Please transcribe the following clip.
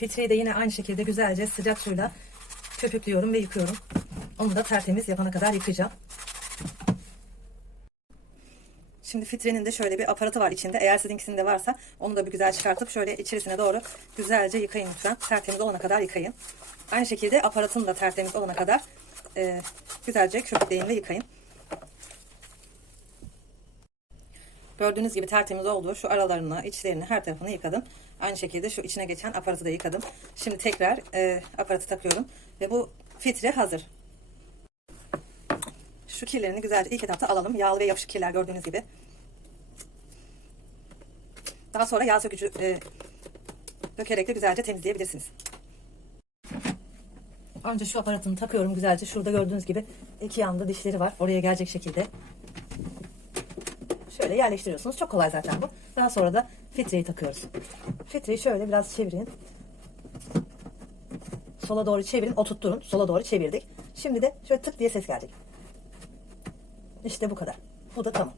Filtreyi de yine aynı şekilde güzelce sıcak suyla köpüklüyorum ve yıkıyorum. Onu da tertemiz yapana kadar yıkayacağım. Şimdi filtrenin de şöyle bir aparatı var içinde. Eğer sizinkisinde varsa onu da bir güzel çıkartıp şöyle içerisine doğru güzelce yıkayın lütfen. Tertemiz olana kadar yıkayın. Aynı şekilde aparatın da tertemiz olana kadar e, güzelce köpükleyin ve yıkayın. Gördüğünüz gibi tertemiz oldu. Şu aralarını, içlerini, her tarafını yıkadım. Aynı şekilde şu içine geçen aparatı da yıkadım. Şimdi tekrar e, aparatı takıyorum. Ve bu filtre hazır. Şu kirlerini güzelce ilk etapta alalım. Yağlı ve yapışık kirler gördüğünüz gibi. Daha sonra yağ sökücü e, dökerek de güzelce temizleyebilirsiniz. Önce şu aparatını takıyorum güzelce. Şurada gördüğünüz gibi iki yanda dişleri var. Oraya gelecek şekilde. Şöyle yerleştiriyorsunuz. Çok kolay zaten bu. Daha sonra da filtreyi takıyoruz. Filtreyi şöyle biraz çevirin. Sola doğru çevirin. Oturtturun. Sola doğru çevirdik. Şimdi de şöyle tık diye ses gelecek. İşte bu kadar. Bu da tamam.